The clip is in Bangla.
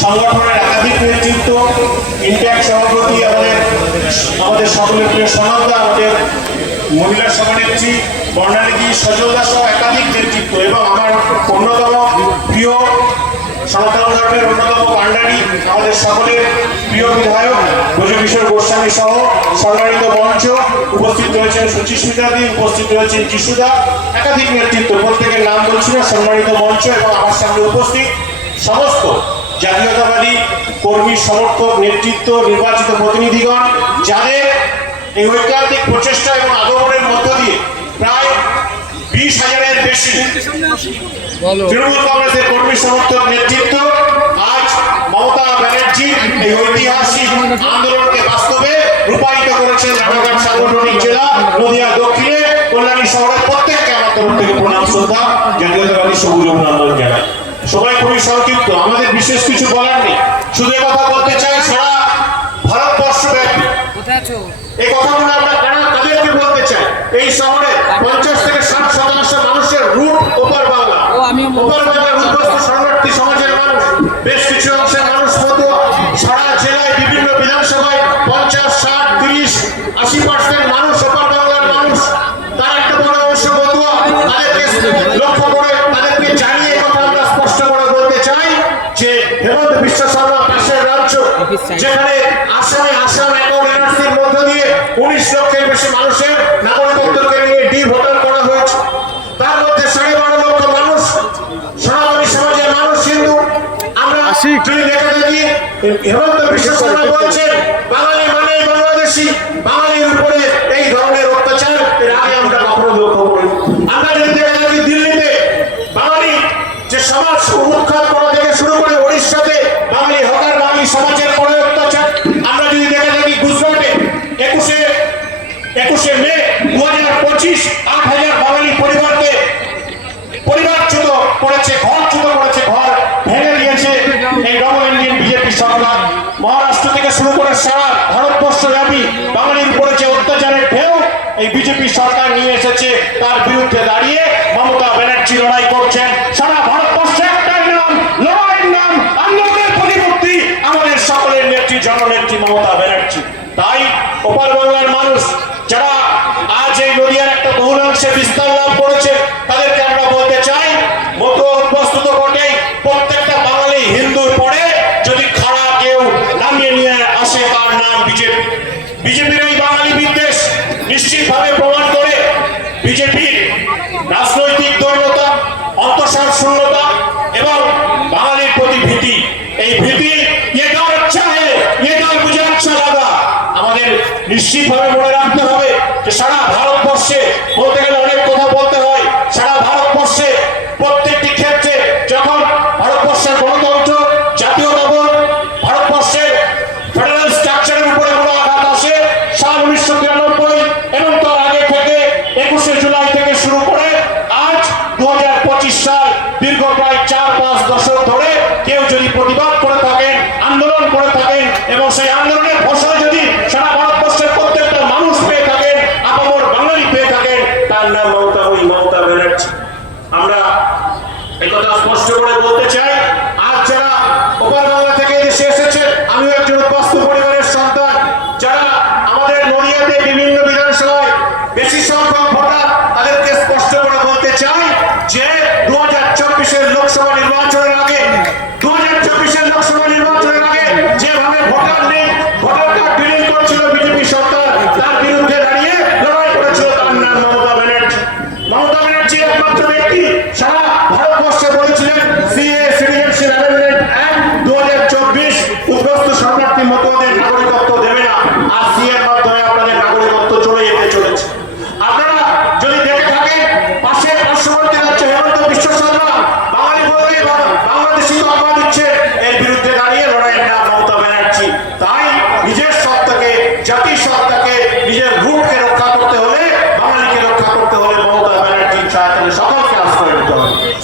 সংগঠনের একাধিক নেতৃত্ব সভাপতি আমাদের আমাদের সকলের প্রিয় আমাদের মহিলা সভানেত্রী বর্ণালীজি একাধিক নেতৃত্ব এবং আমার অন্যতম প্রিয় সনাতন ধর্মের অন্যতম কাণ্ডারি আমাদের সকলের প্রিয় বিধায়ক ব্রজকিশোর গোস্বামী সহ সম্মানিত মঞ্চ উপস্থিত রয়েছেন সুচিস্মিতা দি উপস্থিত রয়েছেন যিশুদা একাধিক নেতৃত্ব, প্রত্যেকের নাম বলছি সম্মানিত মঞ্চ এবং আমার সামনে উপস্থিত সমস্ত জাতীয়তাবাদী কর্মী সমর্থক নেতৃত্ব নির্বাচিত প্রতিনিধিগণ যাদের এই ঐকান্তিক প্রচেষ্টা এবং আগমনের মধ্য দিয়ে প্রায় বিশ হাজারের বেশি তৃণমূল কংগ্রেসের কর্মী সমর্থক নেতৃত্ব আজ মমতা ব্যানার্জি এই ঐতিহাসিক আন্দোলনকে বাস্তবে রূপায়িত করেছেন রানাঘাট সাংগঠনিক জেলা নদিয়া দক্ষিণে কল্যাণী শহরের প্রত্যেককে আমার তরফ থেকে প্রণাম শ্রদ্ধা জাতীয়তাবাদী সবুজ সময় খুবই সংক্ষিপ্ত। আমাদের বিশেষ কিছু বলার নেই। শুধু কথা বলতে চাই সারা ভারতবর্ষ ব্যাপী এই কথাগুলো আমরা কারা তাদেরকে বলতে চাই? এই শহরে পঞ্চাশ থেকে ষাট শতাংশ মানুষের রুট ওপার বাংলা। ওপার বাংলার যেখানে আসামে আসাম অ্যাকাউন্ট এনআরসির মধ্য দিয়ে উনিশ লক্ষের বেশি মানুষের নাগরিকত্বকে নিয়ে ডি ভোটার করা হয়েছে। তার মধ্যে সাড়ে বারো লক্ষ মানুষ সনাতনী সমাজের মানুষ হিন্দু। আমরা যদি দেখে থাকি হেমন্ত বিশ্ব শর্মা বলছেন বাঙালি মানে বাংলাদেশি বাঙালির উপরে এই ধরনের অত্যাচার এর আগে আমরা কখনো লক্ষ্য করি আমরা যদি দেখে থাকি দিল্লিতে বাঙালি যে সমাজ উৎখাত করা থেকে শুরু করে উড়িষ্যাতে বাঙালি হকার বাঙালি সমাজের পরে অত্যাচার আমরা যদি দেখে থাকি গুজরাটে একুশে একুশে মে দু হাজার পঁচিশ আট হাজার বাঙালি পরিবারকে করেছে করেছে, ঘর ভেঙে দিয়েছে এই ইঞ্জিন বিজেপি সরকার। মহারাষ্ট্র থেকে শুরু করে সারা ভারতবর্ষ ব্যাপী বাঙালির অত্যাচারের ঢেউ এই বিজেপি সরকার নিয়ে এসেছে, তার বিরুদ্ধে দাঁড়িয়ে মমতা ব্যানার্জি লড়াই করছেন। সারা ভারতবর্ষে নেত্রী জননেত্রী মমতা ব্যানার্জি। তাই ওপার বাংলার মানুষ, যারা আজ এই নদীয়ার একটা বহুলাংশে বিস্তার লাভ করেছে, তাদেরকে আমরা বলতে চাই, মতো ঘটেই প্রত্যেকটা বাঙালি হিন্দুর পরে যদি খাড়া কেউ নামিয়ে নিয়ে আসে তার নাম বিজেপি। বিজেপির এই বাঙালি বিদ্বেষ নিশ্চিতভাবে প্রমাণ করে বিজেপির নিশ্চিতভাবে আমিও একজন উপাস্ত পরিবারের সন্তান। যারা আমাদের নদিয়াতে বিভিন্ন বিধানসভায় বেশি সংখ্যক ভোটার তাদেরকে স্পষ্ট করে বলতে চাই যে দু হাজার চব্বিশের লোকসভা নির্বাচনের আগে দু হাজার চব্বিশের লোকসভা নির্বাচনের আগে যেভাবে ভোটার নেই ভোটার কার্ড ডিলিট করছিল বিজেপি সরকার তার বিরুদ্ধে দাঁড়িয়ে লড়াই করেছিল তার নাম মমতা ব্যানার্জি মমতা ব্যানার্জি একমাত্র ব্যক্তি সারা ভারতবর্ষে বলেছিলেন সিএ সিটিজেনশিপ অ্যামেন্ডমেন্ট অ্যাক্ট দু হাজার চব্বিশ উদ্বস্ত শরণার্থী মতোদের নাগরিকত্ব দেবে না আর সি এর মাধ্যমে আপনাদের নাগরিকত্ব চলে যেতে চলেছে আপনারা যদি দেখে থাকেন পাশে পার্শ্ববর্তী রাজ্য হেমন্ত বিশ্ব শর্মা বাঙালি বললেই বা- বাংলাদেশি তো আহ্বান দিচ্ছে এর বিরুদ্ধে দাঁড়িয়ে লড়াইয়ের নাম মমতা ব্যানার্জি তাই নিজের সত্তাকে জাতির সত্তাকে নিজের রূপকে রক্ষা করতে হলে বাঙালিকে রক্ষা করতে হলে মমতা ব্যানার্জির সহায়তা সকলকে আশ্রয় নিতে হবে